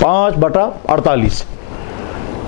5/48।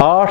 8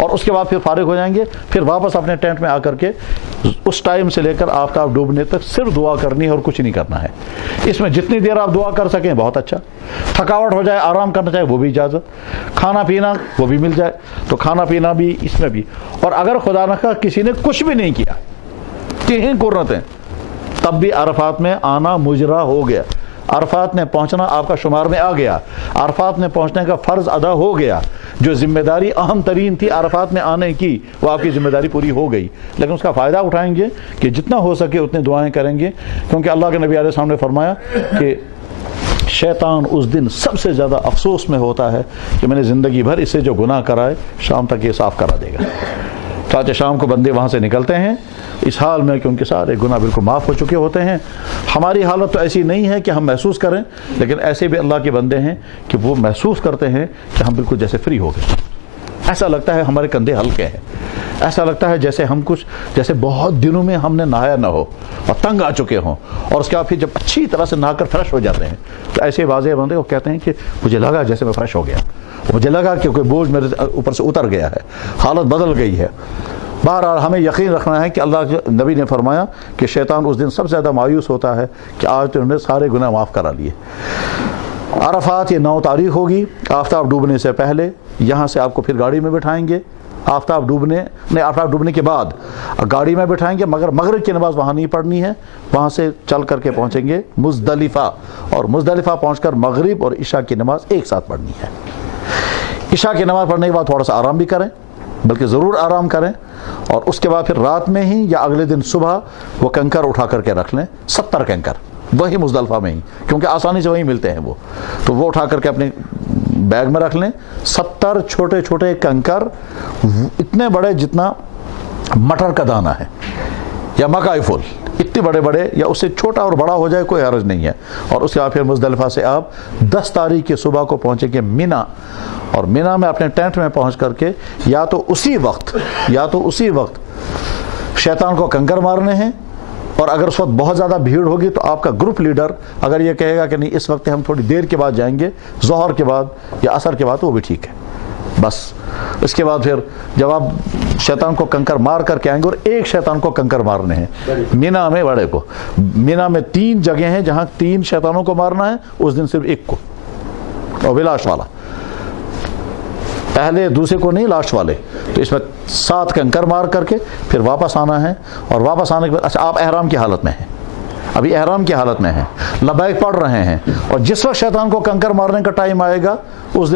اور اس کے بعد پھر فارغ ہو جائیں گے، پھر واپس اپنے ٹینٹ میں آ کر کے اس ٹائم سے لے کر آفتاب ڈوبنے تک صرف دعا کرنی ہے اور کچھ نہیں کرنا ہے۔ اس میں جتنی دیر آپ دعا کر سکیں بہت اچھا، تھکاوٹ ہو جائے آرام کرنا چاہے وہ بھی اجازت، کھانا پینا وہ بھی مل جائے تو کھانا پینا بھی اس میں بھی، اور اگر خدا نخواستہ کسی نے کچھ بھی نہیں کیا، 3 قرتیں، تب بھی عرفات میں آنا مجرا ہو گیا، عرفات میں پہنچنا آپ کا شمار میں آ گیا، عرفات میں پہنچنے کا فرض ادا ہو گیا، جو ذمہ داری اہم ترین تھی عرفات میں آنے کی وہ آپ کی ذمہ داری پوری ہو گئی۔ لیکن اس کا فائدہ اٹھائیں گے کہ جتنا ہو سکے اتنے دعائیں کریں گے، کیونکہ اللہ کے نبی علیہ السلام نے فرمایا کہ شیطان اس دن سب سے زیادہ افسوس میں ہوتا ہے کہ میں نے زندگی بھر اسے جو گناہ کرائے شام تک یہ صاف کرا دے گا۔ چاچے شام کو بندے وہاں سے نکلتے ہیں اس حال میں کہ ان کے سارے گناہ بالکل معاف ہو چکے ہوتے ہیں۔ ہماری حالت تو ایسی نہیں ہے کہ ہم محسوس کریں، لیکن ایسے بھی اللہ کے بندے ہیں کہ وہ محسوس کرتے ہیں کہ ہم بالکل جیسے فری ہو گئے، ایسا لگتا ہے ہمارے کندھے ہلکے ہیں، ایسا لگتا ہے جیسے بہت دنوں میں ہم نے نہایا نہ ہو اور تنگ آ چکے ہوں، اور اس کے بعد پھر جب اچھی طرح سے نہا کر فریش ہو جاتے ہیں تو ایسے واضح بندے وہ کہتے ہیں کہ مجھے لگا جیسے میں فریش ہو گیا، مجھے لگا کہ کوئی بوجھ میرے اوپر سے اتر گیا ہے، حالت بدل گئی ہے۔ بہرحال ہمیں یقین رکھنا ہے کہ اللہ کے نبی نے فرمایا کہ شیطان اس دن سب سے زیادہ مایوس ہوتا ہے کہ آج تو انہوں نے سارے گناہ معاف کرا لیے۔ عرفات یہ 9 تاریخ ہوگی، آفتاب ڈوبنے سے پہلے، یہاں سے آپ کو پھر گاڑی میں بٹھائیں گے، آفتاب ڈوبنے کے بعد گاڑی میں بٹھائیں گے، مگر مغرب کی نماز وہاں نہیں پڑھنی ہے، وہاں سے چل کر کے پہنچیں گے مزدلفہ، اور مزدلفہ پہنچ کر مغرب اور عشاء کی نماز ایک ساتھ پڑھنی ہے۔ عشاء کی نماز پڑھنے کے بعد تھوڑا سا آرام بھی کریں، بلکہ ضرور آرام کریں، اور اس کے بعد پھر رات میں ہی یا اگلے دن صبح وہ کنکر اٹھا کر کے رکھ لیں، 70 کنکر وہی مزدلفہ میں ہی، کیونکہ آسانی سے وہیں ملتے ہیں وہ، تو وہ اٹھا کر کے اپنے بیگ میں رکھ لیں۔ 70 چھوٹے چھوٹے کنکر، اتنے بڑے جتنا مٹر کا دانہ ہے یا مکائی پھول، اتنے بڑے بڑے یا اس سے چھوٹا اور بڑا ہو جائے کوئی حرج نہیں ہے۔ اور اس کے بعد پھر مزدلفہ سے آپ 10 تاریخ کی صبح کو پہنچیں گے مینا، اور مینا میں اپنے ٹینٹ میں پہنچ کر کے یا تو اسی وقت شیطان کو کنکر مارنے ہیں، اور اگر اس وقت بہت زیادہ بھیڑ ہوگی تو آپ کا گروپ لیڈر اگر یہ کہے گا کہ نہیں اس وقت ہم تھوڑی دیر کے بعد جائیں گے، ظہر کے بعد یا عصر کے بعد، وہ بھی ٹھیک ہے۔ بس اس کے بعد پھر جب آپ شیطان کو کنکر مار کر کے آئیں گے، اور ایک شیطان کو کنکر مارنے ہیں مینا میں، بڑے کو مینا میں 3 جگہ ہیں جہاں 3 شیطانوں کو مارنا ہے، اس دن صرف ایک کو، اور لاسٹ والا، پہلے دوسرے کو نہیں، لاسٹ والے، تو اس میں 7 کنکر مار کر کے پھر واپس آنا ہے، اور واپس آنے کے بعد اچھا آپ احرام کی حالت میں ہیں، ابھی احرام کی حالت میں ہیں، لبیک پڑھ رہے ہیں، اور جس وقت شیطان کو کنکر مارنے کا ٹائم آئے گا اس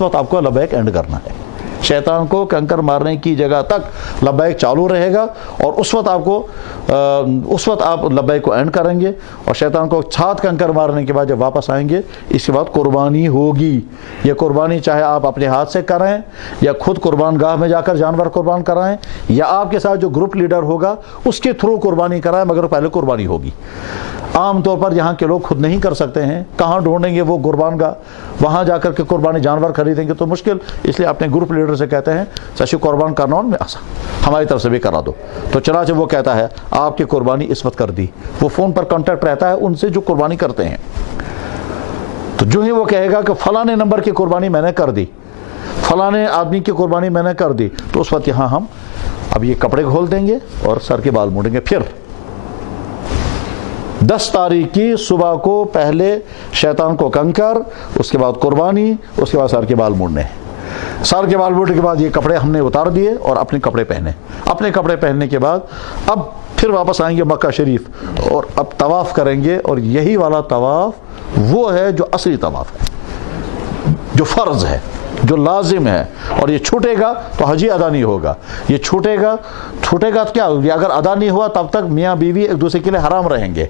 وقت آپ کو لبیک اینڈ کرنا ہے۔ شیطان کو کنکر مارنے کی جگہ تک لبیک چالو رہے گا، اور اس وقت آپ لبیک کو اینڈ کریں گے، اور شیطان کو 7 کنکر مارنے کے بعد جب واپس آئیں گے اس کے بعد قربانی ہوگی۔ یہ قربانی چاہے آپ اپنے ہاتھ سے کریں یا خود قربان گاہ میں جا کر جانور قربان کرائیں، یا آپ کے ساتھ جو گروپ لیڈر ہوگا اس کے تھرو قربانی کرائیں، مگر پہلے قربانی ہوگی۔ عام طور پر یہاں کے لوگ خود نہیں کر سکتے ہیں، کہاں ڈھونڈیں گے وہ قربان گاہ، وہاں جا کر کے قربانی جانور خریدیں گے تو مشکل، اس لیے اپنے گروپ لیڈر سے کہتے ہیں چاچی قربان کرنا ہو میں آسان، ہماری طرف سے بھی کرا دو، تو چنانچہ وہ کہتا ہے آپ کی قربانی اس وقت کر دی، وہ فون پر کانٹیکٹ رہتا ہے ان سے جو قربانی کرتے ہیں، تو جو ہی وہ کہے گا کہ فلاں نمبر کی قربانی میں نے کر دی، فلاں آدمی کی قربانی میں نے کر دی، تو اس وقت یہاں ہم اب یہ کپڑے کھول دیں گے اور سر کے بال موڑیں گے۔ پھر 10 تاریخ کی صبح کو پہلے شیطان کو کنکر، اس کے بعد قربانی، اس کے بعد سر کے بال موڑنے ہیں۔ سر کے بال موڑنے کے بعد یہ کپڑے ہم نے اتار دیے اور اپنے کپڑے پہنے، اپنے کپڑے پہننے کے بعد اب پھر واپس آئیں گے مکہ شریف، اور اب طواف کریں گے، اور یہی والا طواف وہ ہے جو اصلی طواف ہے، جو فرض ہے، جو لازم ہے، اور یہ چھوٹے گا تو حج ہی ادا نہیں ہوگا، یہ چھوٹے گا تو کیا ہوگا، اگر ادا نہیں ہوا تب تک میاں بیوی ایک دوسرے کے لیے حرام رہیں گے،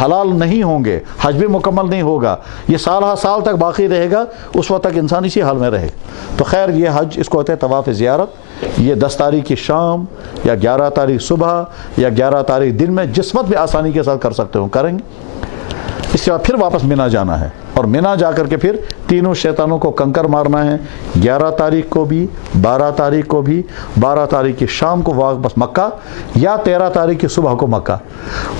حلال نہیں ہوں گے، حج بھی مکمل نہیں ہوگا، یہ سال ہر سال تک باقی رہے گا، اس وقت تک انسان اسی حال میں رہے گا۔ تو خیر یہ حج اس کو کہتے ہیں طواف زیارت، یہ 10 تاریخ کی شام یا 11 تاریخ صبح یا 11 تاریخ دن میں جس وقت بھی آسانی کے ساتھ کر سکتے ہو کریں گے۔ اس کے بعد پھر واپس مینا جانا ہے، اور مینا جا کر کے پھر تینوں شیطانوں کو کنکر مارنا ہے، 11 تاریخ کو بھی، 12 تاریخ کو بھی، 12 تاریخ کی شام کو واپس مکہ، یا 13 تاریخ کی صبح کو مکہ۔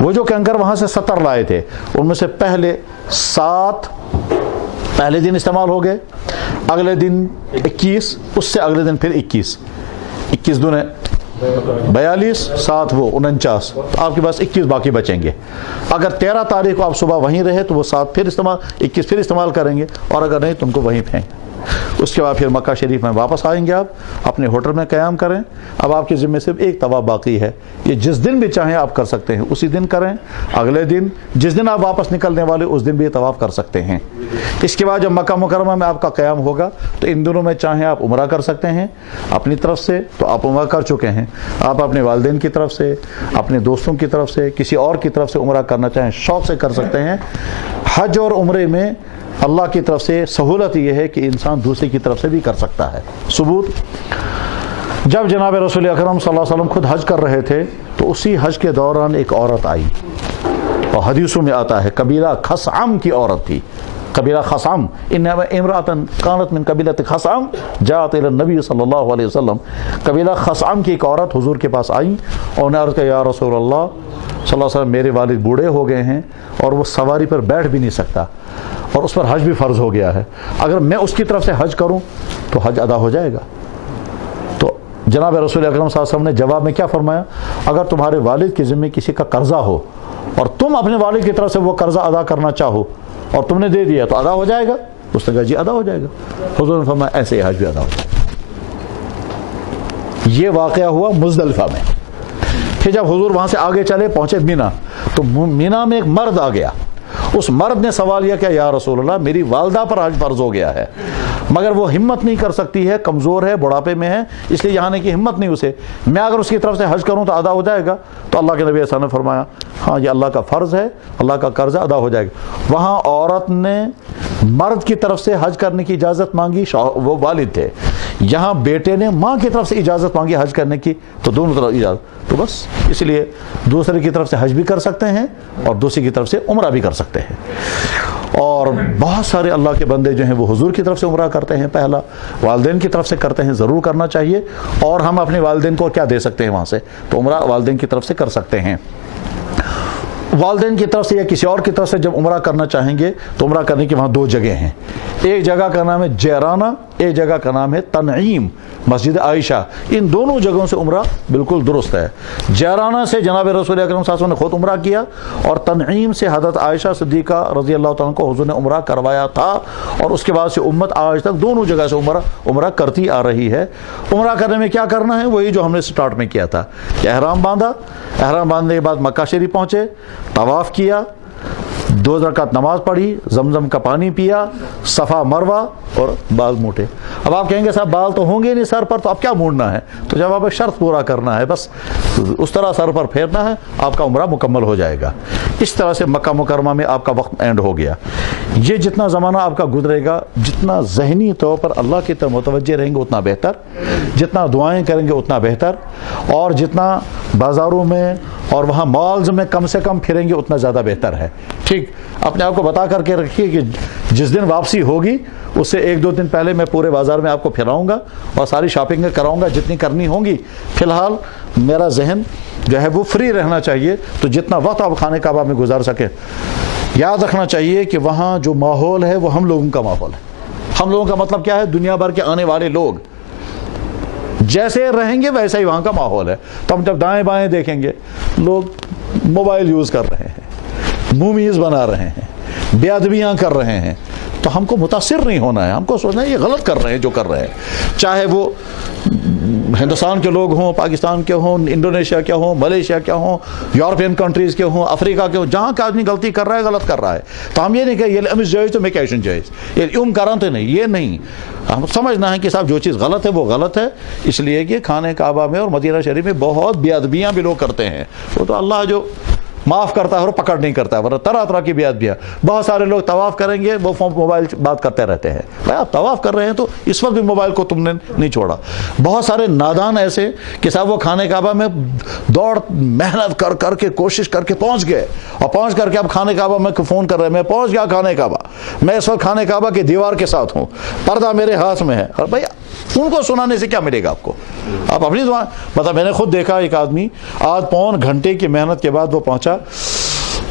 وہ جو کنکر وہاں سے 70 لائے تھے ان میں سے پہلے 7 پہلے دن استعمال ہو گئے، اگلے دن 21، اس سے اگلے دن پھر 21، 21 دونے 42، 7 وہ 49، تو آپ کے پاس 21 باقی بچیں گے۔ اگر 13 تاریخ کو آپ صبح وہیں رہے تو وہ 7 پھر استعمال، 21 پھر استعمال کریں گے، اور اگر نہیں تو ان کو وہیں پھینک۔ اس کے بعد پھر مکہ شریف میں واپس آئیں گے، آپ اپنے ہوٹل میں قیام کریں۔ اب آپ کے ذمہ صرف ایک طواف باقی ہے، یہ جس دن بھی چاہیں آپ کر سکتے ہیں، اسی دن کریں، اگلے دن جس دن آپ واپس نکلنے والے اس دن بھی یہ طواف کر سکتے ہیں۔ اس کے بعد جب مکہ مکرمہ میں آپ کا قیام ہوگا تو ان دنوں میں چاہیں آپ عمرہ کر سکتے ہیں اپنی طرف سے، تو آپ عمرہ کر چکے ہیں۔ آپ اپنے والدین کی طرف سے، اپنے دوستوں کی طرف سے، کسی اور کی طرف سے عمرہ کرنا چاہیں شوق سے کر سکتے ہیں۔ حج اور عمرے میں اللہ کی طرف سے سہولت یہ ہے کہ انسان دوسرے کی طرف سے بھی کر سکتا ہے۔ ثبوت، جب جناب رسول اکرم صلی اللہ علیہ وسلم خود حج کر رہے تھے تو اسی حج کے دوران ایک عورت آئی، اور حدیثوں میں آتا ہے قبیلہ خثعم کی عورت تھی، قبیلہ خثعم، انما امرأۃ کانت من قبیلۃ خثعم جاءت الی النبی صلی اللہ علیہ وسلم، قبیلہ خثعم کی ایک عورت حضور کے پاس آئی اور نے عرض کیا یا رسول اللہ صلی اللہ علیہ وسلم، میرے والد بوڑھے ہو گئے ہیں اور وہ سواری پر بیٹھ بھی نہیں سکتا، اور اس پر حج بھی فرض ہو گیا ہے، اگر میں اس کی طرف سے حج کروں تو حج ادا ہو جائے گا؟ تو جناب رسول اکرم صلی اللہ علیہ وسلم نے جواب میں کیا فرمایا؟ اگر تمہارے والد کے ذمہ کسی کا قرضہ ہو اور تم اپنے والد کی طرف سے وہ قرضہ ادا کرنا چاہو اور تم نے دے دیا تو ادا ہو جائے گا؟ اس نے کہا جی ادا ہو جائے گا۔ حضور نے فرمایا ایسے ہی حج بھی ادا ہو جائے گا۔ یہ واقعہ ہوا مزدلفہ میں۔ پھر جب حضور وہاں سے آگے چلے پہنچے مینا، تو مینا میں ایک مرد آ گیا، اس مرد نے سوال کیا کہ یا رسول اللہ میری والدہ پر حج فرض ہو گیا ہے، مگر وہ ہمت نہیں کر سکتی ہے، کمزور ہے، بڑھاپے میں ہے، اس لیے یہاں آنے کی ہمت نہیں اسے، میں اگر اس کی طرف سے حج کروں تو ادا ہو جائے گا؟ تو اللہ کے نبی صلی اللہ علیہ وسلم نے فرمایا ہاں یہ اللہ کا فرض ہے، اللہ کا قرضہ ادا ہو جائے گا۔ وہاں عورت نے مرد کی طرف سے حج کرنے کی اجازت مانگی، وہ والد تھے، یہاں بیٹے نے ماں کی طرف سے اجازت مانگی حج کرنے کی، تو دونوں طرف اجازت، تو بس اس لیے دوسرے کی طرف سے حج بھی کر سکتے ہیں اور دوسری کی طرف سے عمرہ بھی کر سکتے ہیں۔ اور بہت سارے اللہ کے بندے جو ہیں وہ حضور کی طرف سے عمرہ کرتے ہیں، پہلا والدین کی طرف سے کرتے ہیں، ضرور کرنا چاہیے۔ اور ہم اپنے والدین کو کیا دے سکتے ہیں وہاں سے؟ تو عمرہ والدین کی طرف سے کر سکتے ہیں۔ والدین کی طرف سے یا کسی اور کی طرف سے جب عمرہ کرنا چاہیں گے تو عمرہ کرنے کی وہاں 2 جگہ ہیں، ایک جگہ کا نام ہے جیرانہ، ایک جگہ کا نام ہے تنعیم، مسجد عائشہ، ان دونوں جگہوں سے عمرہ بالکل درست ہے۔ جیرانہ سے جناب رسول اکرم صلی اللہ علیہ وسلم نے خود عمرہ کیا، اور تنعیم سے حضرت عائشہ صدیقہ رضی اللہ تعالیٰ کو حضور نے عمرہ کروایا تھا، اور اس کے بعد سے امت آج تک دونوں جگہ سے عمرہ کرتی آ رہی ہے۔ عمرہ کرنے میں کیا کرنا ہے؟ وہی جو ہم نے سٹارٹ میں کیا تھا کہ احرام باندھا، احرام باندھنے کے بعد مکہ شریف پہنچے، طواف کیا، 2 رکعت نماز پڑھی، زمزم کا پانی پیا، صفا مروہ، اور بال موٹے۔ اب آپ کہیں گے صاحب بال تو ہوں گے نہیں سر پر، تو اب کیا موڑنا ہے؟ تو جب آپ شرط پورا کرنا ہے، بس اس طرح سر پر پھیرنا ہے، آپ کا عمرہ مکمل ہو جائے گا۔ اس طرح سے مکہ مکرمہ میں آپ کا وقت اینڈ ہو گیا۔ یہ جتنا زمانہ آپ کا گزرے گا، جتنا ذہنی طور پر اللہ کی طرف متوجہ رہیں گے اتنا بہتر، جتنا دعائیں کریں گے اتنا بہتر، اور جتنا بازاروں میں اور وہاں مالز میں کم سے کم پھریں گے اتنا زیادہ بہتر ہے۔ ٹھیک، اپنے آپ کو بتا کر کے رکھیے کہ جس دن واپسی ہوگی اس سے 1-2 دن پہلے میں پورے بازار میں آپ کو پھراؤں گا اور ساری شاپنگیں کراؤں گا جتنی کرنی ہوں گی۔ فی الحال میرا ذہن جو ہے وہ فری رہنا چاہیے، تو جتنا وقت آپ خانہ کعبہ میں گزار سکیں، یاد رکھنا چاہیے کہ وہاں جو ماحول ہے وہ ہم لوگوں کا ماحول ہے۔ ہم لوگوں کا مطلب کیا ہے؟ دنیا بھر کے آنے والے لوگ جیسے رہیں گے ویسا ہی وہاں کا ماحول ہے۔ تو ہم جب دائیں بائیں دیکھیں گے لوگ موبائل یوز کر رہے ہیں، موویز بنا رہے ہیں، بے ادبیاں کر رہے ہیں، تو ہم کو متاثر نہیں ہونا ہے، ہم کو سوچنا ہے یہ غلط کر رہے ہیں جو کر رہے ہیں، چاہے وہ ہندوستان کے لوگ ہوں، پاکستان کے ہوں، انڈونیشیا کے ہوں، ملیشیا کے ہوں، یورپین کنٹریز کے ہوں، افریقہ کے ہوں، جہاں کا آدمی غلطی کر رہا ہے، غلط کر رہا ہے، تو ہم یہ نہیں کہ یہ امس جائز تو میں کیشن جائز، یہ کرانتے نہیں، یہ نہیں، ہم سمجھنا ہے کہ صاحب جو چیز غلط ہے وہ غلط ہے۔ اس لیے کہ خانہ کعبہ میں اور مدینہ شریف میں بہت بے ادبیاں بھی لوگ کرتے ہیں، وہ تو اللہ جو معاف کرتا ہے اور پکڑ نہیں کرتا ہے، ورنہ طرح طرح کی بے ادبیاں۔ بہت سارے لوگ طواف کریں گے وہ موبائل بات کرتے رہتے ہیں، بھائی آپ طواف کر رہے ہیں تو اس وقت بھی موبائل کو تم نے نہیں چھوڑا۔ بہت سارے نادان ایسے کہ صاحب وہ خانہ کعبہ میں دوڑ محنت کر کر کے کوشش کر کے پہنچ گئے، اور پہنچ کر کے اب خانہ کعبہ میں فون کر رہے ہیں میں پہنچ گیا خانہ کعبہ، میں اس وقت خانہ کعبہ کی دیوار کے ساتھ ہوں، پردہ میرے ہاتھ میں ہے۔ اور بھائی ان کو سنانے سے کیا ملے گا آپ کو؟ آپ اپنی زبان، مطلب میں نے خود دیکھا ایک آدمی آدھ پون گھنٹے کی محنت کے بعد وہ پہنچا،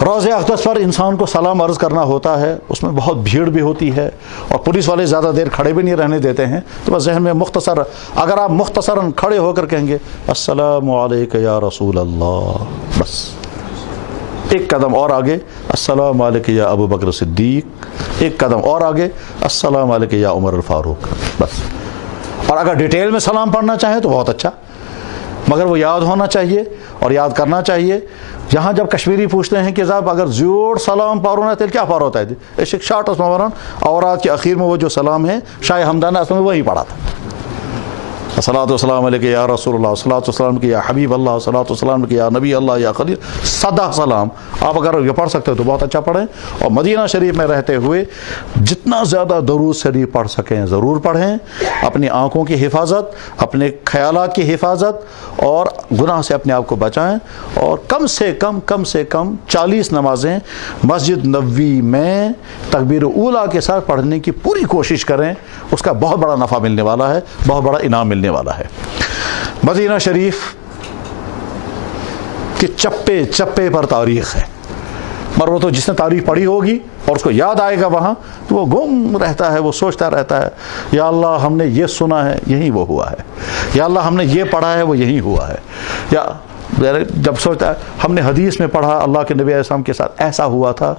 روضہ اقدس پر انسان کو سلام عرض کرنا ہوتا ہے، اس میں بہت بھیڑ بھی ہوتی ہے اور پولیس والے زیادہ دیر کھڑے بھی نہیں رہنے دیتے ہیں، تو بس ذہن میں مختصر، اگر آپ مختصراً کھڑے ہو کر کہیں گے السلام علیکم یا رسول اللہ، بس ایک قدم اور آگے السلام علیکم یا ابو بکر صدیق، ایک قدم اور آگے السلام علیکم یا عمر الفاروق، بس۔ اور اگر ڈیٹیل میں سلام پڑھنا چاہیں تو بہت اچھا، مگر وہ یاد ہونا چاہیے اور یاد کرنا چاہیے۔ یہاں جب کشمیری پوچھتے ہیں کہ صاحب اگر زیوڑ سلام پارونا تیل کیا پار ہوتا ہے، ایک شارٹ اس میں اورات کے اخیر میں وہ جو سلام ہے شاہ ہمدانہ اس میں وہی پڑھا تھا، الصلاۃ والسلام علیکہ یا رسول اللہ، الصلاۃ والسلام علیکہ یا حبیب اللہ، الصلاۃ والسلام علیکہ یا نبی اللہ یا خلیل، سادہ سلام۔ آپ اگر یہ پڑھ سکتے ہو تو بہت اچھا پڑھیں، اور مدینہ شریف میں رہتے ہوئے جتنا زیادہ درود شریف پڑھ سکیں ضرور پڑھیں، اپنی آنکھوں کی حفاظت، اپنے خیالات کی حفاظت اور گناہ سے اپنے آپ کو بچائیں، اور کم سے کم 40 نمازیں مسجد نبوی میں تکبیر اولیٰ کے ساتھ پڑھنے کی پوری کوشش کریں، اس کا بہت بڑا نفع ملنے والا ہے، بہت بڑا انعام ملنے والا ہے۔ مدینہ شریف کے چپے چپے پر تاریخ ہے، مگر وہ تو جس نے تاریخ پڑھی ہوگی اور اس کو یاد آئے گا وہاں تو وہ گم رہتا ہے، وہ سوچتا رہتا ہے یا اللہ ہم نے یہ سنا ہے یہی وہ ہوا ہے، یا اللہ ہم نے یہ پڑھا ہے وہ یہی ہوا ہے، یا جب سوچتا ہے ہم نے حدیث میں پڑھا اللہ کے نبی علیہ السلام کے ساتھ ایسا ہوا تھا،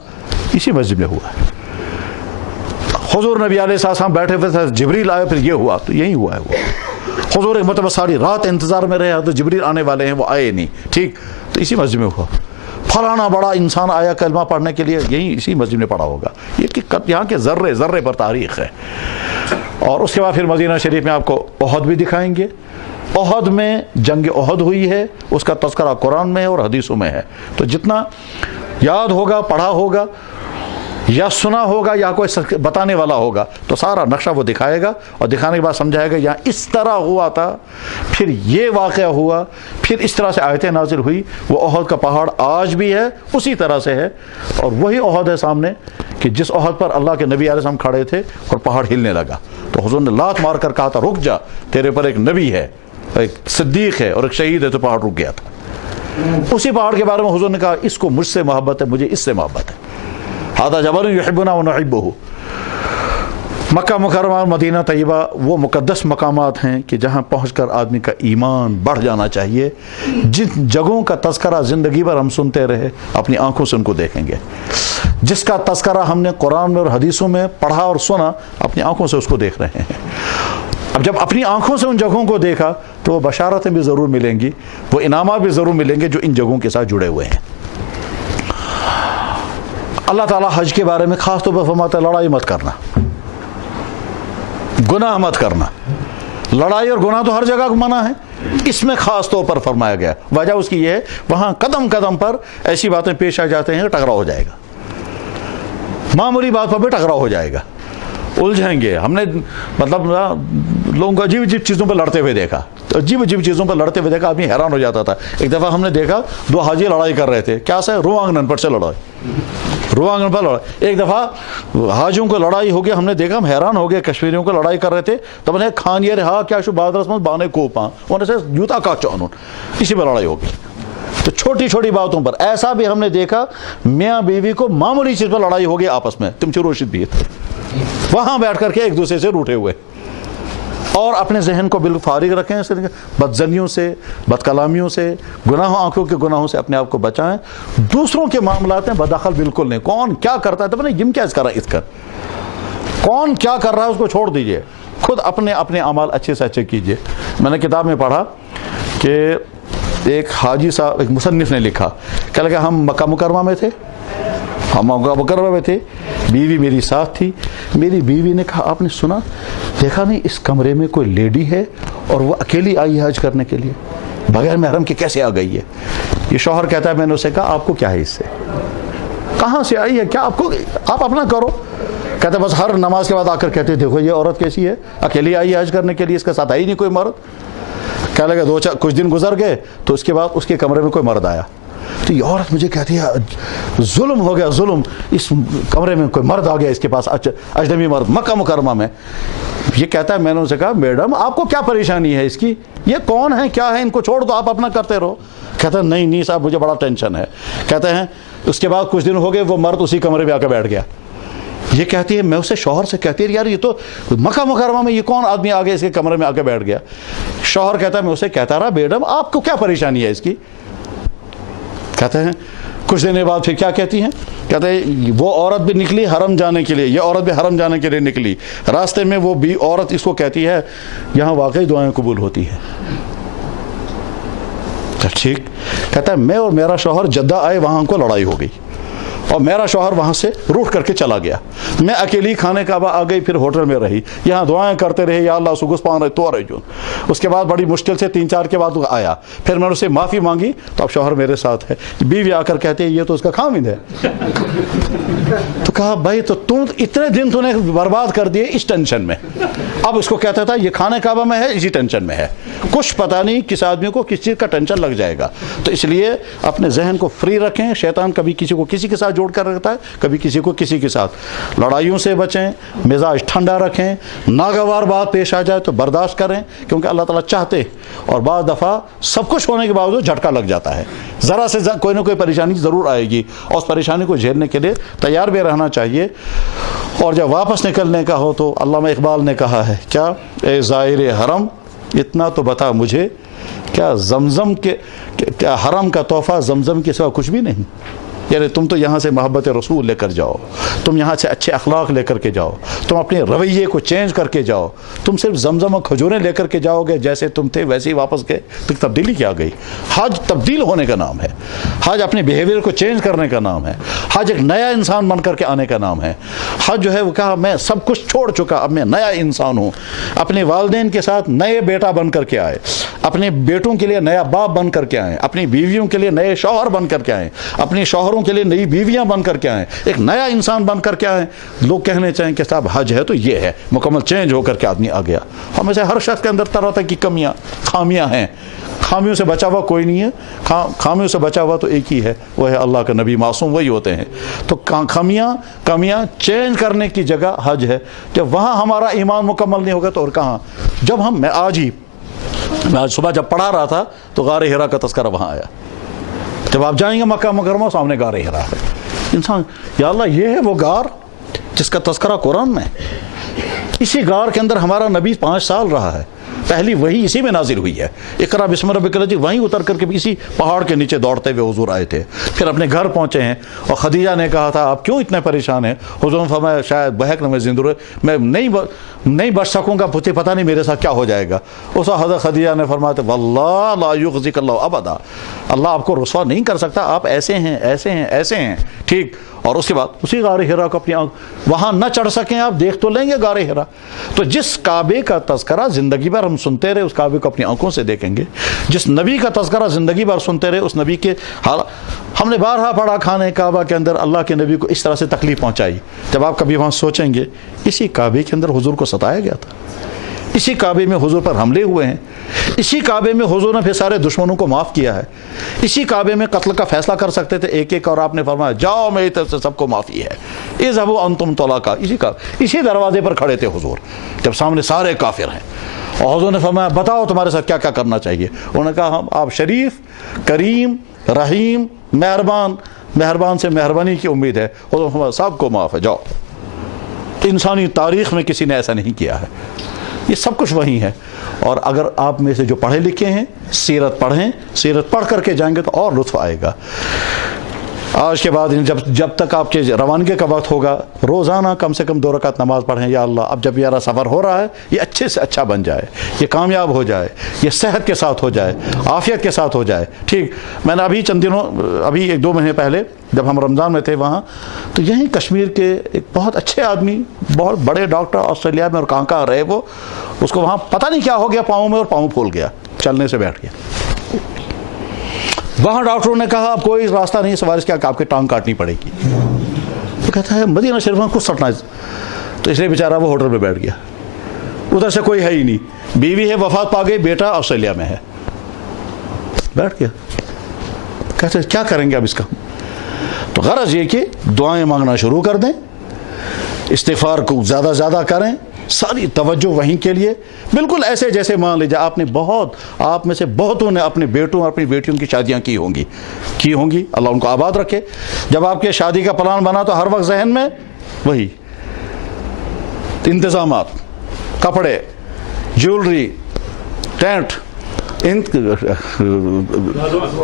اسی مسجد میں ہوا ہے، حضور نبی علیہ السلام بیٹھے ہوئے تھے، جبریل آئے پھر یہ ہوا تو یہی ہوا ہے وہ، حضور ایک مرتبہ ساری رات انتظار میں رہے تو جبریل آنے والے ہیں وہ آئے نہیں، ٹھیک تو اسی مسجد میں ہوا، فلانا بڑا انسان آیا کلمہ پڑھنے کے لیے یہی اسی مسجد میں پڑھا ہوگا، یہ کہ یہاں کے ذرے ذرے پر تاریخ ہے۔ اور اس کے بعد پھر مدینہ شریف میں آپ کو احد بھی دکھائیں گے، احد میں جنگ احد ہوئی ہے، اس کا تذکرہ قرآن میں ہے اور حدیثوں میں ہے، تو جتنا یاد ہوگا، پڑھا ہوگا یا سنا ہوگا یا کوئی بتانے والا ہوگا تو سارا نقشہ وہ دکھائے گا، اور دکھانے کے بعد سمجھائے گا یہاں اس طرح ہوا تھا، پھر یہ واقعہ ہوا، پھر اس طرح سے آیتیں نازل ہوئی، وہ احد کا پہاڑ آج بھی ہے اسی طرح سے ہے، اور وہی احد ہے سامنے کہ جس احد پر اللہ کے نبی علیہ السلام کھڑے تھے اور پہاڑ ہلنے لگا تو حضور نے لات مار کر کہا تھا رک جا، تیرے پر ایک نبی ہے، ایک صدیق ہے اور ایک شہید ہے، تو پہاڑ رک گیا تھا۔ اسی پہاڑ کے بارے میں حضور نے کہا اس کو مجھ سے محبت ہے، مجھے اس سے محبت ہے، ھذا جبل یحبنا ونحبہ۔ مکہ مکرمہ مدینہ طیبہ وہ مقدس مقامات ہیں کہ جہاں پہنچ کر آدمی کا ایمان بڑھ جانا چاہیے، جن جگہوں کا تذکرہ زندگی بھر ہم سنتے رہے اپنی آنکھوں سے ان کو دیکھیں گے، جس کا تذکرہ ہم نے قرآن میں اور حدیثوں میں پڑھا اور سنا اپنی آنکھوں سے اس کو دیکھ رہے ہیں۔ اب جب اپنی آنکھوں سے ان جگہوں کو دیکھا تو وہ بشارتیں بھی ضرور ملیں گی، وہ انعامات بھی ضرور ملیں گے جو ان جگہوں کے ساتھ جڑے ہوئے ہیں۔ اللہ تعالیٰ حج کے بارے میں خاص طور پر فرماتا ہے لڑائی مت کرنا، گناہ مت کرنا، لڑائی اور گناہ تو ہر جگہ منع ہے، اس میں خاص طور پر فرمایا گیا، وجہ اس کی یہ ہے وہاں قدم قدم پر ایسی باتیں پیش آ جاتے ہیں کہ ٹکراؤ ہو جائے گا، معمولی بات پر بھی ٹکراؤ ہو جائے گا، الجھیں گے۔ ہم نے مطلب لوگوں کو عجیب عجیب چیزوں پر لڑتے ہوئے دیکھا، عجیب عجیب چیزوں پر لڑتے ہوئے دیکھا، آدمی حیران ہو جاتا تھا۔ ایک دفعہ ہم نے دیکھا دو حاجی لڑائی کر رہے تھے، کیا سے رو آنگن پر سے لڑائی، رو آنگن پر لڑائی۔ ایک دفعہ حاجیوں کو لڑائی ہو گیا، ہم نے دیکھا، ہم حیران ہو گئے، کشمیریوں کو لڑائی کر رہے تھے، تو نے کھان یہ رہا کیا شو باد رسمت بانے کو پاں انہیں سے جوتا کا چونون، اسی پر لڑائی ہو گئی۔ تو چھوٹی چھوٹی باتوں پر ایسا بھی ہم نے دیکھا، میاں بیوی کو معمولی چیز پر لڑائی ہو گئی آپس میں، تم چروشید بھی تھے وہاں بیٹھ کر کے ایک دوسرے سے روٹے ہوئے۔ اور اپنے ذہن کو بالکل فارغ رکھیں، بدزنیوں سے، بد کلامیوں سے، گناہوں، آنکھوں کے گناہوں سے اپنے آپ کو بچائیں۔ دوسروں کے معاملات میں بداخل بالکل نہیں، کون کیا کرتا ہے تو میں نے یم کیا اس کرا اس کر، کون کیا کر رہا ہے اس کو چھوڑ دیجئے، خود اپنے اپنے اعمال اچھے سے اچھے کیجئے۔ میں نے کتاب میں پڑھا کہ ایک حاجی صاحب، ایک مصنف نے لکھا کہ لگا ہم مکہ مکرمہ میں تھے، ہم مکہ مکرمہ میں تھے، بیوی میری ساتھ تھی، میری بیوی نے کہا آپ نے سنا دیکھا نہیں اس کمرے میں کوئی لیڈی ہے اور وہ اکیلی آئی ہے حج کرنے کے لیے، بغیر محرم کے کیسے آ گئی ہے؟ یہ شوہر کہتا ہے میں نے اسے کہا آپ کو کیا ہے اس سے، کہاں سے آئی ہے، کیا آپ کو، آپ اپنا کرو۔ کہتے بس ہر نماز کے بعد آ کر کہتے دیکھو یہ عورت کیسی ہے، اکیلی آئی ہے حج کرنے کے لیے، اس کے ساتھ آئی نہیں کوئی مرد۔ کہنے لگا کچھ دن گزر گئے تو اس کے بعد اس کے کمرے میں کوئی مرد آیا، تو یہ عورت مجھے کہتی ہے ظلم ہو گیا ظلم، اس کمرے میں کوئی مرد آ گیا اس کے پاس، اجنبی مرد مکہ مکرمہ میں. یہ کہتا ہے میں نے ان سے کہا میڈم آپ کو کیا پریشانی ہے اس کی، یہ کون ہے کیا ہے، ان کو چھوڑ دو آپ اپنا کرتے رہو. کہتا ہے نہیں صاحب مجھے بڑا ٹینشن ہے. کہتے ہیں اس کے بعد کچھ دن ہو گئے وہ مرد اسی کمرے میں آ کے بیٹھ گیا. یہ کہتی ہے میں اسے شوہر سے کہتی ہے یار یہ تو مکہ مکرمہ میں یہ کون آدمی آ گیا اس کے کمرے میں آ کے بیٹھ گیا. شوہر کہتا ہے میں اسے کہتا رہا میڈم آپ کو کیا پریشانی ہے اس کی. کہتے ہیں کچھ دن بعد پھر کیا کہتی ہیں، کہتے ہیں وہ عورت بھی نکلی حرم جانے کے لیے، یہ عورت بھی حرم جانے کے لیے نکلی. راستے میں وہ بھی عورت اس کو کہتی ہے یہاں واقعی دعائیں قبول ہوتی ہیں. ٹھیک. کہتا ہے میں اور میرا شوہر جدہ آئے، وہاں ہم کو لڑائی ہو گئی اور میرا شوہر وہاں سے روٹ کر کے چلا گیا. میں اکیلی کھانے کعبہ آ گئی، پھر ہوٹل میں رہی، یہاں دعائیں کرتے رہے یا اللہ سگس پان رہے تو رہے جو. اس کے بعد بڑی مشکل سے 3-4 کے بعد وہ آیا، پھر میں نے اسے معافی مانگی تو اب شوہر میرے ساتھ ہے. بیوی آ کر کہتے ہیں یہ تو اس کا خامند ہے. تو کہا بھائی تو تم اتنے دن تو نے برباد کر دیے اس ٹینشن میں. اب اس کو کہتا تھا یہ کھانے کعبہ میں ہے اسی ٹینشن میں ہے، کچھ پتہ نہیں کس آدمی کو کس چیز کا ٹینشن لگ جائے گا. تو اس لیے اپنے ذہن کو فری رکھیں. شیطان کبھی کسی کو کسی کے ساتھ جوڑ کر رکھتا ہے، کبھی کسی کو کسی کے ساتھ. لڑائیوں سے بچیں، مزاج ٹھنڈا رکھیں، ناگوار بات پیش آ جائے تو برداشت کریں کیونکہ اللہ تعالیٰ چاہتے. اور بعض دفعہ سب کچھ ہونے کے باوجود جھٹکا لگ جاتا ہے، ذرا سے کوئی نہ کوئی پریشانی ضرور آئے گی اور اس پریشانی کو جھیلنے کے لیے تیار بھی رہنا چاہیے. اور جب واپس نکلنے کا ہو تو علامہ اقبال نے کہا ہے کیا، اے زائر حرم اتنا تو بتا مجھے، کیا زمزم کے کیا حرم کا تحفہ زمزم کے سوا کچھ بھی نہیں. یعنی تم تو یہاں سے محبت رسول لے کر جاؤ، تم یہاں سے اچھے اخلاق لے کر کے جاؤ، تم اپنے رویے کو چینج کر کے جاؤ. تم صرف زمزم اور کھجوریں لے کر کے جاؤ گے جیسے تم تھے ویسے ہی واپس گئے تو تبدیلی کیا گئی. حج تبدیل ہونے کا نام ہے، حج اپنے بیہیویئر کو چینج کرنے کا نام ہے، حج ایک نیا انسان بن کر کے آنے کا نام ہے. حج جو ہے وہ کہا میں سب کچھ چھوڑ چکا، اب میں نیا انسان ہوں. اپنے والدین کے ساتھ نئے بیٹا بن کر کے آئے، اپنے بیٹوں کے لیے نیا باپ بن کر کے آئیں، اپنی بیویوں کے لیے نئے شوہر بن کر کے آئیں، اپنے شوہروں کے لیے نئی بیویاں بن کر کے آئیں، ایک نیا انسان بن کر کے آئیں. لوگ کہنے چاہیں کہ صاحب حج ہے تو یہ ہے، مکمل چینج ہو کر کے آدمی آ گیا. ہمیں سے ہر شخص کے اندر طرح طرح کی کمیاں خامیاں ہیں. خامیوں سے بچا ہوا کوئی نہیں ہے، خامیوں سے بچا ہوا تو ایک ہی ہے، وہ ہے اللہ کا نبی معصوم، وہی ہوتے ہیں. تو کمیاں چینج کرنے کی جگہ حج ہے. جب وہاں ہمارا ایمان مکمل نہیں ہوگا تو اور کہاں. جب میں آج صبح جب پڑھا رہا تھا تو غار حرا کا تذکرہ وہاں آیا. جب آپ جائیں گے مکہ مکرمہ سامنے غار حرا ہے. انسان یا اللہ یہ ہے وہ غار جس کا تذکرہ قرآن میں. اسی غار کے اندر ہمارا نبی 5 سال رہا ہے، پہلی وہی اسی میں نازل ہوئی ہے. اقرا بسم ربک الذی، وہیں اتر کر کے اسی پہاڑ کے نیچے دوڑتے ہوئے حضور آئے تھے. پھر اپنے گھر پہنچے ہیں اور خدیجہ نے کہا تھا آپ کیوں اتنے پریشان ہیں. حضور نے فرمایا شاید بہک نہ میں زندہ میں نہیں بچ سکوں گا، مجھے پتہ نہیں میرے ساتھ کیا ہو جائے گا. اس وقت حضرت خدیجہ نے فرمایا تھا واللہ لا یخزیک اللہ ابدا، اللہ آپ کو رسوا نہیں کر سکتا، آپ ایسے ہیں ایسے ہیں ایسے ہیں. ٹھیک. اور اس کے بعد اسی غار حرا کو اپنی وہاں نہ چڑھ سکیں آپ دیکھ تو لیں گے غار حرا. تو جس کعبے کا تذکرہ زندگی بھر ہم سنتے رہے اس کعبے کو اپنی آنکھوں سے دیکھیں گے. جس نبی کا تذکرہ زندگی بھر سنتے رہے اس نبی کے حال ہم نے بارہا پڑھا کھانے کعبہ کے اندر اللہ کے نبی کو اس طرح سے تکلیف پہنچائی. جب آپ کبھی وہاں سوچیں گے اسی کعبے کے اندر حضور کو ستایا گیا تھا، اسی کعبے میں حضور پر حملے ہوئے ہیں، اسی کعبے میں حضور نے پھر سارے دشمنوں کو معاف کیا ہے، اسی کعبے میں قتل کا فیصلہ کر سکتے تھے ایک ایک، اور آپ نے فرمایا جاؤ میری طرف سے سب کو معافی ہے. اذهبوا انتم طلقاء، اسی دروازے پر کھڑے تھے حضور جب سامنے سارے کافر ہیں. اور حضور نے فرمایا بتاؤ تمہارے ساتھ کیا کیا کرنا چاہیے. انہوں نے کہا آپ شریف، کریم، رحیم، مہربان سے مہربانی کی امید ہے. حضور نے فرمایا سب کو معاف ہے جاؤ. انسانی تاریخ میں کسی نے ایسا نہیں کیا ہے. یہ سب کچھ وہی ہے. اور اگر آپ میں سے جو پڑھے لکھے ہیں سیرت پڑھیں، سیرت پڑھ کر کے جائیں گے تو اور لطف آئے گا. آج کے بعد جب تک آپ کے روانگی کا وقت ہوگا روزانہ کم سے کم 2 رکعت نماز پڑھیں. یا اللہ اب جب میرا سفر ہو رہا ہے یہ اچھے سے اچھا بن جائے، یہ کامیاب ہو جائے، یہ صحت کے ساتھ ہو جائے، عافیت کے ساتھ ہو جائے. ٹھیک. میں نے ابھی 1-2 مہینے پہلے جب ہم رمضان میں تھے وہاں تو یہیں کشمیر کے ایک بہت اچھے آدمی، بہت بڑے ڈاکٹر آسٹریلیا میں اور کہاں رہے وہ، اس کو وہاں پتہ نہیں کیا ہو گیا پاؤں میں اور پاؤں پھول گیا، چلنے سے بیٹھ گیا. وہاں ڈاکٹروں نے کہا اب کوئی راستہ نہیں سوارش کیا کہ آپ کی ٹانگ کاٹنی پڑے گی. وہ کہتا ہے مدینہ شریف میں کچھ سٹنا ہے. تو اس لیے بیچارہ وہ ہوٹل پہ بیٹھ گیا. ادھر سے کوئی ہے ہی نہیں، بیوی ہے وفات پا گئی، بیٹا آسٹریلیا میں ہے، بیٹھ گیا. کہتے کیا کریں گے اب اس کا؟ تو غرض یہ کہ دعائیں مانگنا شروع کر دیں، استغفار کو زیادہ زیادہ کریں، ساری توجہ وہیں کے لیے، بالکل ایسے جیسے مان لیجیے آپ میں سے بہتوں نے اپنے بیٹوں اور اپنی بیٹیوں کی شادیاں کی ہوں گی، اللہ ان کو آباد رکھے۔ جب آپ کے شادی کا پلان بنا تو ہر وقت ذہن میں وہی انتظامات، کپڑے، جیولری، ٹینٹ،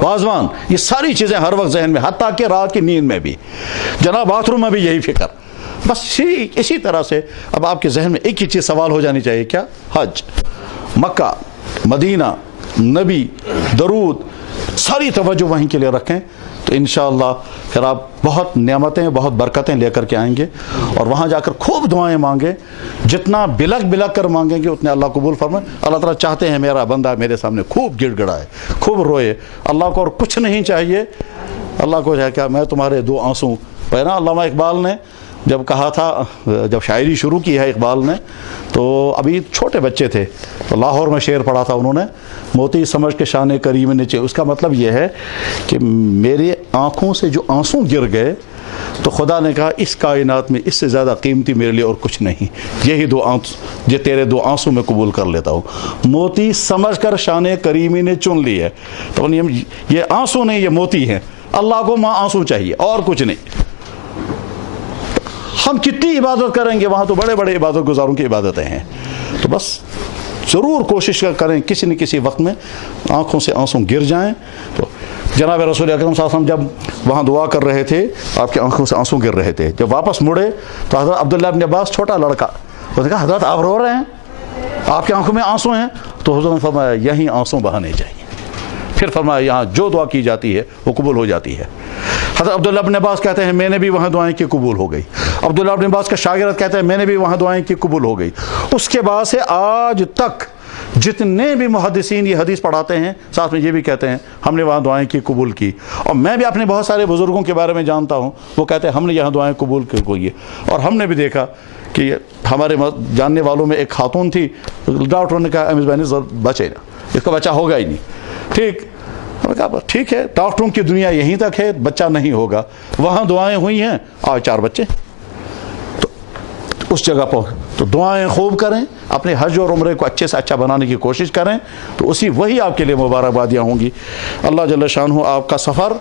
وازوان، یہ ساری چیزیں ہر وقت ذہن میں، حتیٰ کہ رات کی نیند میں بھی، جناب باتھ روم میں بھی یہی فکر۔ بس اسی طرح سے اب آپ کے ذہن میں ایک ہی چیز سوال ہو جانی چاہیے، کیا؟ حج، مکہ، مدینہ، نبی، درود، ساری توجہ وہیں کے لیے رکھیں تو انشاءاللہ پھر آپ بہت نعمتیں، بہت برکتیں لے کر کے آئیں گے، اور وہاں جا کر خوب دعائیں مانگیں، جتنا بلک کر مانگیں گے اتنے اللہ قبول فرمائے۔ اللہ تعالیٰ چاہتے ہیں میرا بندہ میرے سامنے خوب گڑ گڑائے، خوب روئے۔ اللہ کو اور کچھ نہیں چاہیے، اللہ کو ہے کیا، میں تمہارے دو آنسوں پہ نا۔ علامہ اقبال نے جب کہا تھا، جب شاعری شروع کی ہے اقبال نے، تو ابھی چھوٹے بچے تھے، تو لاہور میں شعر پڑھا تھا انہوں نے، موتی سمجھ کے شان کریم نیچے۔ اس کا مطلب یہ ہے کہ میری آنکھوں سے جو آنسوں گر گئے تو خدا نے کہا اس کائنات میں اس سے زیادہ قیمتی میرے لیے اور کچھ نہیں، یہی دو آنسو، یہ تیرے دو آنسوں میں قبول کر لیتا ہوں۔ موتی سمجھ کر شان کریمی نے چن لی ہے، تو یہ آنسو نہیں، یہ موتی ہیں۔ اللہ کو ماں آنسو چاہیے اور کچھ نہیں۔ ہم کتنی عبادت کریں گے، وہاں تو بڑے بڑے عبادت گزاروں کی عبادتیں ہیں، تو بس ضرور کوشش کریں کسی نہ کسی وقت میں آنکھوں سے آنسوں گر جائیں۔ تو جناب رسول اکرم صلی اللہ علیہ وسلم جب وہاں دعا کر رہے تھے، آپ کی آنکھوں سے آنسوں گر رہے تھے۔ جب واپس مڑے تو حضرت عبداللہ ابن عباس، چھوٹا لڑکا، اس نے کہا حضرت آپ رو رہے ہیں، آپ کی آنکھوں میں آنسو ہیں؟ تو حضور نے فرمایا یہیں آنسو بہانے چاہیے۔ پھر فرمایا یہاں جو دعا کی جاتی ہے وہ قبول ہو جاتی ہے۔ حضرت عبداللہ ابن عباس کہتے ہیں میں نے بھی وہاں دعائیں کی، قبول ہو گئی۔ عبداللہ ابن عباس کا شاگرد کہتے ہیں میں نے بھی وہاں دعائیں کی، قبول ہو گئی۔ اس کے بعد سے آج تک جتنے بھی محدثین یہ حدیث پڑھاتے ہیں، ساتھ میں یہ بھی کہتے ہیں ہم نے وہاں دعائیں کی، قبول کی۔ اور میں بھی اپنے بہت سارے بزرگوں کے بارے میں جانتا ہوں، وہ کہتے ہیں ہم نے یہاں دعائیں قبول کی۔ اور ہم نے بھی دیکھا کہ ہمارے جاننے والوں میں ایک خاتون تھی، ڈاکٹر نے کہا امس بہن بچے نا، اس کا بچہ ہوگا ہی نہیں، ٹھیک۔ ہم نے کہا ٹھیک ہے، ڈاکٹروں کی دنیا یہیں تک ہے، بچہ نہیں ہوگا، وہاں دعائیں ہوئی ہیں، آج 4 بچے تو اس جگہ پر۔ تو دعائیں خوب کریں، اپنے حج اور عمرے کو اچھے سے اچھا بنانے کی کوشش کریں، تو وہی آپ کے لیے مبارکبادیاں ہوں گی۔ اللہ جل شانہ آپ کا سفر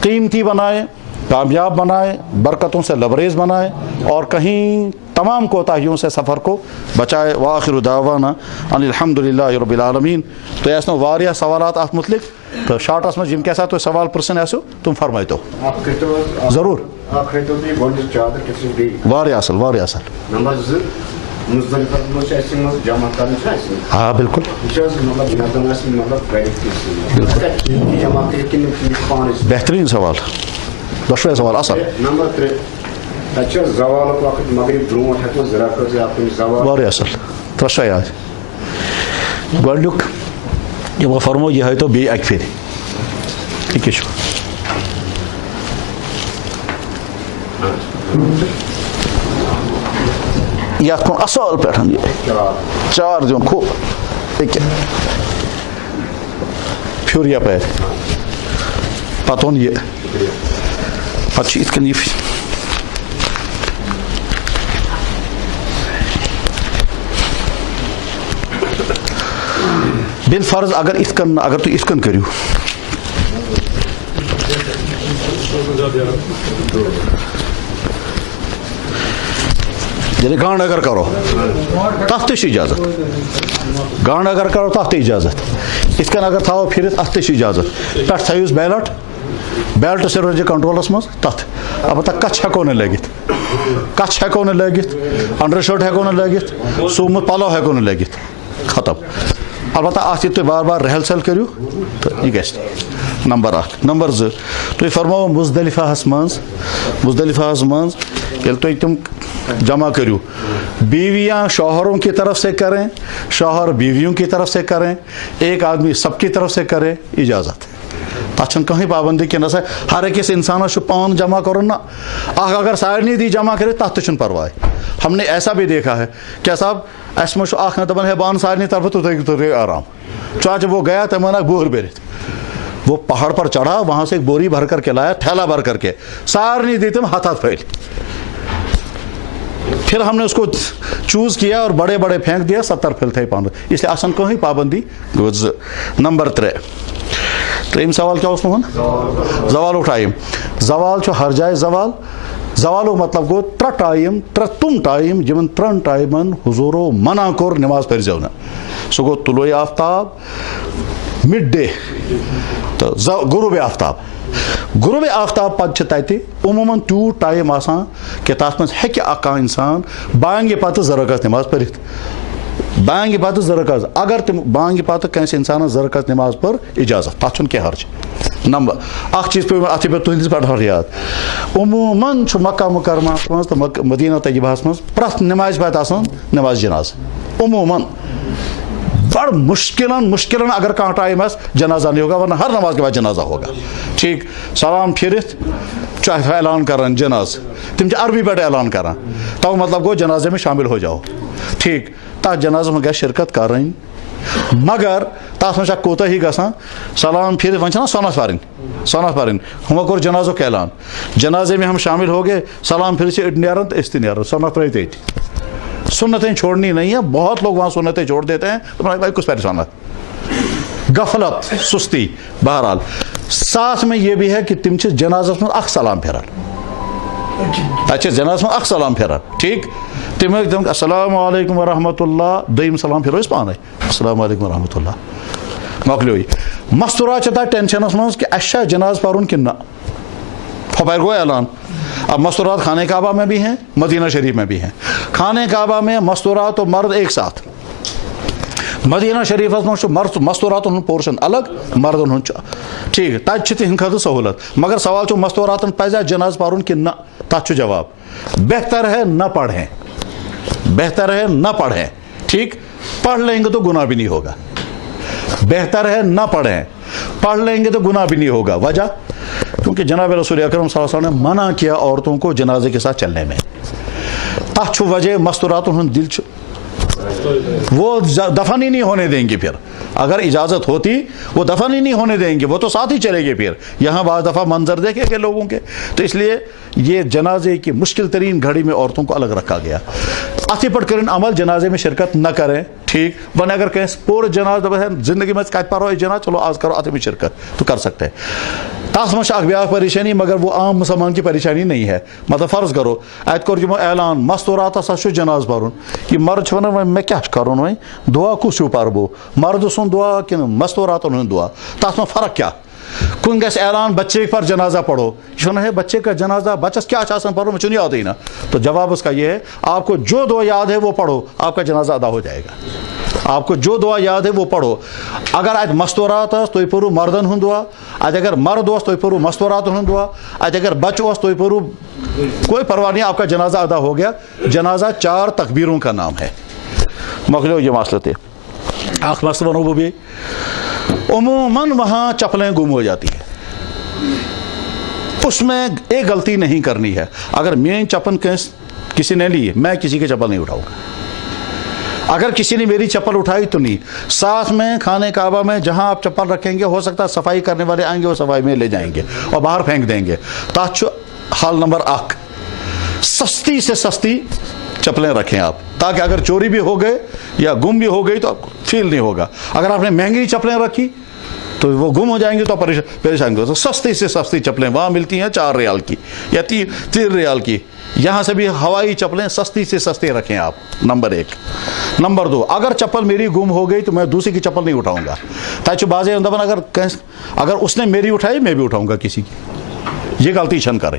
قیمتی بنائے، کامیاب بنائے، برکتوں سے لبریز بنائے، اور کہیں تمام کوتاہیوں سے سفر کو بچائے۔ وآخر دعوانا ان الحمدللہ رب العالمین۔ تو ایسا واریاہ سوالات آپ متعلق تو شارٹس میں جن کے ساتھ سوال پرسن ایسو تم فرمائی تو ضرور واریاہ اصل واریاہ اصل۔ ہاں بالکل بہترین سوال، دشوے سوال اصل واریاہ اصل ترشے آج گۄڈنیُک یِمو فرمو یہِ ہٲیتو بیٚیہِ اَکہِ پھِرِ یہِ کیٛاہ چھُ یَتھ کُن اَصٕل پٲٹھۍ یہِ چار دیُن خوب أکیٛاہ پھیُر یَپٲرۍ پَتہٕ اوٚن یہِ پَتہٕ چھُ یِتھ کٔنۍ یہِ بالفرض اگر تُہۍ یِتھ کٔنۍ کٔرِو یعنی گانٛڈ اگر کرو تَتھ تہِ چھُ اِجازت، گانٛڈ اگر کرو تَتھ تہِ اِجازت، یِتھ کٔنۍ اگر تھاوو پھِرِتھ اَتھ تہِ چھُ اِجازت، پٮ۪ٹھ تھٲیوُس بیلٹ سۭتۍ روزِ کنٹرولس منٛز تَتھ، البتہ کچھ ہٮ۪کو نہٕ لٲگِتھ انڈر شٲٹ ہٮ۪کو نہٕ لٲگِتھ، سوٗمُت پَلو ہٮ۪کو نہٕ لٲگِتھ، ختم۔ البتہ اَتھ ییٚلہِ تُہۍ بار بار رہل سہل کٔرِو تہٕ یہِ گژھِ نمبر 1۔ نمبر 2 تُہۍ فرماوو مُزدلفاہس منٛز ییٚلہِ تُہۍ تِم جمع کٔرِو، بیویاں شوہروں کی طرف سے کریں، شوہر بیویوں کی طرف سے کریں، ایک آدمی سب کی طرف سے کرے، اجازت تَتھ چھَنہٕ کٕہٕنۍ پابندی کہِ نسا ہر أکِس اِنسانس چھُ پان جمع کرُن نہ، اکھ اگر سارنٕے دی جمع کٔرِتھ تَتھ تہِ چھُنہٕ پرواے۔ ہم نے ایسا بھی دیکھا ہے کیا صاحب اَسہِ منٛز چھُ اکھ دپان ہے بہٕ اَنہٕ سارنٕے طرفہٕ تہٕ تُہۍ کٔرِو آرام، چاچہٕ وہ گیا تٔمۍ اوٚن اکھ بوٗر بٔرِتھ، وہ پہاڑ پر چڑھا, وہاں سے ایک بوری بھر کر کے لایا, تھیلا بھر کر کے, سارنی دیتے میں ہاتھ پھیل. پھر ہم نے اس کو چوز کیا اور بڑے بڑے پھینک دیا, 70 پھل تھے پانڈ, اس لیے آسان کوئی پابندی. نمبر 3 سوال کیا اس میں زوال ٹائم. زوال ہر جائے زوال. زوالو مطلب گو 3 ٹائم, 3 تم ٹائم جمن 3 ٹائمن حضورو منع کور نماز پرزو نا. سہ گو طلوع آفتاب, مڈ ڈے تو غروب آفتاب. غروب آفتاب پتہ تتہ عموماً تیوت ٹائم آسان کہ تس من ہیکہ اکھ انسان بانگہ پتہ زٕ رکعت نماز پرتھ. بانگہ پتہ زٕ رکعت, اگر تم بانگہ پتہ کٲنٛسہِ انسانس زٕ رکعت نماز پر اجازت, تتھ چھُنہٕ کینٛہہ حرج. نمبر اکھ چیز پیو اتھ پہ تہندس پٹھر یاد, عموماً مکہ مکرمہ مز تو مدینہ طیبہس مز پرٛٮ۪تھ نماز پتہ آسان نماز جناز. عموماً بڑ مشکلن اگر کانٛہہ ٹائم آس جنازہ نہیں ہوگا, ورنہ ہر نماز کے بعد جنازہ ہوگا. ٹھیک, سلام پھرتھ چاہے اعلان کران جناز, تم عربی پہ اعلان کران, تو مطلب گو جنازے میں شامل ہو جاؤ. ٹھیک, تس جنازہ میں گژھِ شرکت کریں, مگر تس من کوتاہ ہی گژھان سلام پھرتھ ون چھنا سونت پرن ہمو کور جنازہ اعلان, جنازے میں ہم شامل ہو گئے, سلام پھر سے اٹ نیرن تو اس تہ نیرن, سونت پڑے تھی. سنتیں چھوڑنی نہیں ہے, بہت لوگ وہاں سنتیں چھوڑ دیتے ہیں, تو بھائی کس پہ سنت, غفلت, سستی. بہرحال ساتھ میں یہ بھی ہے کہ تم جنازس میں اخ سلام پھران, اچھا جنازس میں اخ سلام پھران. ٹھیک, تم السلام علیکم ورحمۃ اللہ, دویم سلام پھرو اس پانے السلام علیکم ورحمۃ اللہ, مکلیو. مستورات تک ٹینشنس من کہ اچھا جناز پرن کہ نہ, پھپر گو اعلان. اب مستورات خانہ کعبہ میں بھی ہیں, مدینہ شریف میں بھی ہیں. خانہ کعبہ میں مستورات و مرد ایک ساتھ, مدینہ شریف میں مستورات پورشن الگ, مردن ہند. ٹھیک, تب تہند خاطر سہولت. مگر سوال مستورات پزیا جناز پرن کہ نہ, تک جواب بہتر ہے نہ پڑھیں, بہتر ہے نہ پڑھیں. ٹھیک, پڑھ لیں گے تو گناہ بھی نہیں ہوگا. بہتر ہے نہ پڑھیں, پڑھ لیں گے تو گناہ بھی نہیں ہوگا. وجہ کیونکہ جناب رسول اکرم صلی اللہ علیہ وسلم نے منع کیا عورتوں کو جنازے کے ساتھ چلنے میں. تھ وجہ مستورات ہند دل وہ دفن ہی نہیں ہونے دیں گے. پھر اگر اجازت ہوتی وہ دفن ہی نہیں ہونے دیں گے, وہ تو ساتھ ہی چلے گے. پھر یہاں بعض دفعہ منظر دیکھے گے لوگوں کے, تو اس لیے یہ جنازے کی مشکل ترین گھڑی میں عورتوں کو الگ رکھا گیا. اتھی پٹ کرن عمل, جنازے میں شرکت نہ کریں. ٹھیک, ون اگر کہیں پورے جناز زندگی میں کت پرو جناز, چلو آج کرو اتھ میں شرکت تو کر سکتے ہیں. تس من اخ بیاکھ پریشانی, مگر وہ عام مسلمان کی پریشانی نہیں ہے. مطلب فرض کرو ات کور یمو اعلان مستورات ہسا جناز پرن, یہ مرد ونان مے کیا کرن, وۄنۍ دعا کس پربو, مرد سن دعا کن مستوراتن ہند دعا, تس میں فرق کیا. کن گھس اعلان بچے پر جنازہ پڑھو, یہ ہے بچے کا جنازہ, بچس کیا پڑھو مجھے نہیں یاد ہی نا. تو جواب اس کا یہ ہے, آپ کو جو دعا یاد ہے وہ پڑھو, آپ کا جنازہ ادا ہو جائے گا. آپ کو جو دعا یاد ہے وہ پڑھو. اگر ات مستورات تھی پورو مردن ہند دعا, ات اگر مرد تھی پورو مستورات ہند دعا, ات اگر بچہ تھی پورو, کوئی پرواہ نہیں, آپ کا جنازہ ادا ہو گیا. جنازہ 4 تکبیروں کا نام ہے. مکلیو یہ مسئلہ تھے. اخ مسئلہ ونو بھی, عموماً وہاں چپلیں گم ہو جاتی ہیں. اس میں ایک غلطی نہیں کرنی ہے. اگر میری چپل کسی نے لی, میں کسی کی چپل نہیں اٹھاؤں گا. اگر کسی نے میری چپل اٹھائی تو نہیں. ساتھ میں خانہ کعبہ میں جہاں آپ چپل رکھیں گے, ہو سکتا ہے صفائی کرنے والے آئیں گے, وہ صفائی میں لے جائیں گے اور باہر پھینک دیں گے. تاچ حال نمبر 1, سستی سے سستی چپلیں رکھیں آپ, تاکہ اگر چوری بھی ہو گئے یا گم بھی ہو گئی تو فیل نہیں ہوگا. اگر آپ نے مہنگی چپلیں رکھی تو وہ گم ہو جائیں گے تو پریشان ہو. سستی سے سستی چپلیں وہاں ملتی ہیں 4 ریال کی یا 3 ریال کی. یہاں سے بھی ہوائی چپلیں سستی سے سستی رکھیں آپ. نمبر 1. نمبر 2, اگر چپل میری گم ہو گئی تو میں دوسری کی چپل نہیں اٹھاؤں گا. تاکہ بعض اگر اس نے میری اٹھائی میں بھی اٹھاؤں گا کسی کی. یہ غلطی چھن کریں.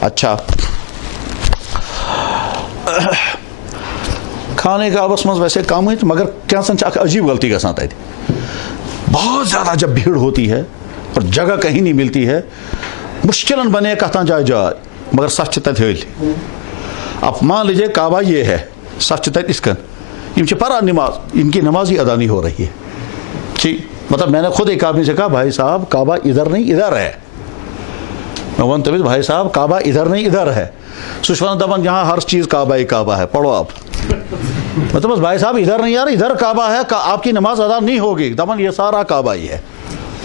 اچھا, خانہ کعبس مز ویسے کام ہوئی, مگر کینسن عجیب غلطی گژھان تتہ. بہت زیادہ جب بھیڑ ہوتی ہے اور جگہ کہیں نہیں ملتی ہے, مشکلن بنے کتان جائے, مگر سچ تت ہل. اب مان لیجیے کعبہ یہ ہے, سچ تت اس کن, یہ پڑھا نماز, ان کی نماز ہی ادا نہیں ہو رہی ہے. ٹھیک, مطلب میں نے خود ایک آدمی سے کہا, بھائی صاحب کعبہ ادھر نہیں ادھر ہے. میں ون تمہیں بھائی صاحب کعبہ ادھر نہیں ادھر ہے. سشوان دبن یہاں ہر چیز کعبہ ہی کعبہ ہے, پڑھو آپ. مطلب بھائی صاحب ادھر نہیں یار, ادھر کعبہ ہے, آپ کی نماز ادا نہیں ہوگی. دبن یہ سارا کعبہ ہی ہے.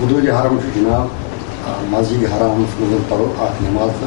Hudud-i haram şu Cenab, Masjid-i Haram'ın sunulun paro, namazı,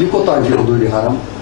Bir kotancı hudud-i haram.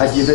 Hacı-i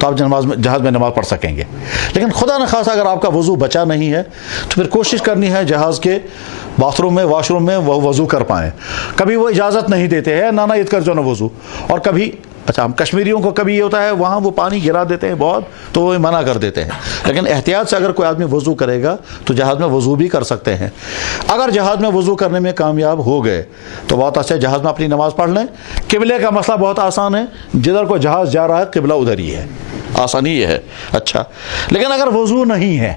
تو آپ جہاز میں نماز پڑھ سکیں گے. لیکن خدا نخواستہ اگر آپ کا وضو بچا نہیں ہے تو پھر کوشش کرنی ہے جہاز کے باتھ روم میں واش روم میں وہ وضو کر پائیں. کبھی وہ اجازت نہیں دیتے ہیں نانا عید کر جو نا وضو, اور کبھی اچھا ہم کشمیریوں کو کبھی یہ ہوتا ہے وہاں وہ پانی گرا دیتے ہیں بہت تو وہ منع کر دیتے ہیں. لیکن احتیاط سے اگر کوئی آدمی وضو کرے گا تو جہاز میں وضو بھی کر سکتے ہیں. اگر جہاز میں وضو کرنے میں کامیاب ہو گئے تو بہت اچھا, جہاز میں اپنی نماز پڑھ لیں. قبلے کا مسئلہ بہت آسان ہے, جدھر کو جہاز جا رہا ہے قبلہ ادھر ہی ہے, آسانی یہ ہے. اچھا لیکن اگر وضو نہیں ہے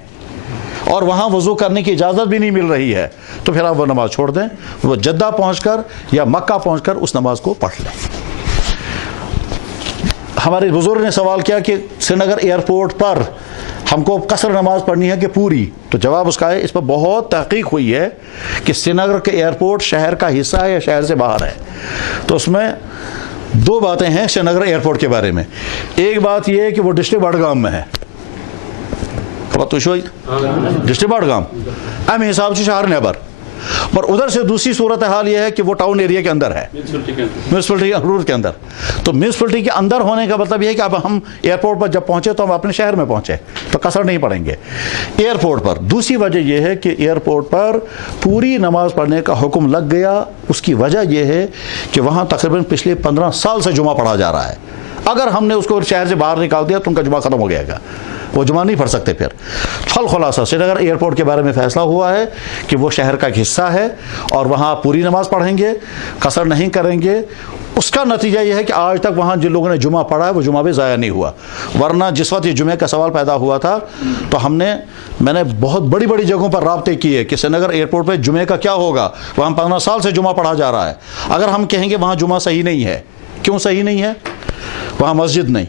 اور وہاں وضو کرنے کی اجازت بھی نہیں مل رہی ہے تو پھر آپ وہ نماز چھوڑ دیں, وہ جدہ پہنچ کر یا مکہ پہنچ کر اس نماز کو پڑھ لیں. ہمارے بزرگ نے سوال کیا کہ سری نگر ایئرپورٹ پر ہم کو قصر نماز پڑھنی ہے کہ پوری, تو جواب اس کا ہے, اس پر بہت تحقیق ہوئی ہے کہ سری نگر کے ایئرپورٹ شہر کا حصہ ہے یا شہر سے باہر ہے. تو اس میں دو باتیں ہیں سری نگر ایئرپورٹ کے بارے میں. ایک بات یہ ہے کہ وہ ڈسٹرکٹ بڈگام میں ہے, ڈسٹرکٹ بڈگام اہم حساب سے شہر نیبر, اور ادھر سے دوسری صورتحال یہ ہے کہ وہ ٹاؤن ایریا کے اندر ہے, میونسپلٹی رول کے اندر. تو میونسپلٹی کے اندر ہونے کا مطلب یہ ہے کہ اب ہم ایئرپورٹ پر جب پہنچے تو ہم اپنے شہر میں پہنچے تو قصر نہیں پڑھیں گے ایئرپورٹ پر. دوسری وجہ یہ ہے کہ ایئرپورٹ پر پوری نماز پڑھنے کا حکم لگ گیا. اس کی وجہ یہ ہے کہ وہاں تقریباً پچھلے 15 سال سے جمعہ پڑھا جا رہا ہے. اگر ہم نے اس کو شہر سے باہر نکال دیا تو ان کا جمعہ ختم ہو گیا گا, وہ جمعہ نہیں پڑھ سکتے پھر. خلاصہ سری نگر ایئرپورٹ کے بارے میں فیصلہ ہوا ہے کہ وہ شہر کا ایک حصہ ہے اور وہاں پوری نماز پڑھیں گے, قصر نہیں کریں گے. اس کا نتیجہ یہ ہے کہ آج تک وہاں جن لوگوں نے جمعہ پڑھا ہے وہ جمعہ بھی ضائع نہیں ہوا. ورنہ جس وقت یہ جمعے کا سوال پیدا ہوا تھا تو میں نے بہت بڑی بڑی جگہوں پر رابطے کیے کہ سری نگر ایئرپورٹ پہ جمعے کا کیا ہوگا. وہاں 15 سال سے جمعہ پڑھا جا رہا ہے. اگر ہم کہیں گے وہاں جمعہ صحیح نہیں ہے, کیوں صحیح نہیں ہے؟ وہاں مسجد نہیں,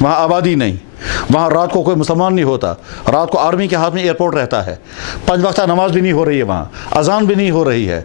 وہاں آبادی نہیں, وہاں رات کو کوئی مسلمان نہیں ہوتا, رات کو آرمی کے ہاتھ میں ایئرپورٹ رہتا ہے, 5 وقتہ نماز بھی نہیں ہو رہی ہے, وہاں اذان بھی نہیں ہو رہی ہے.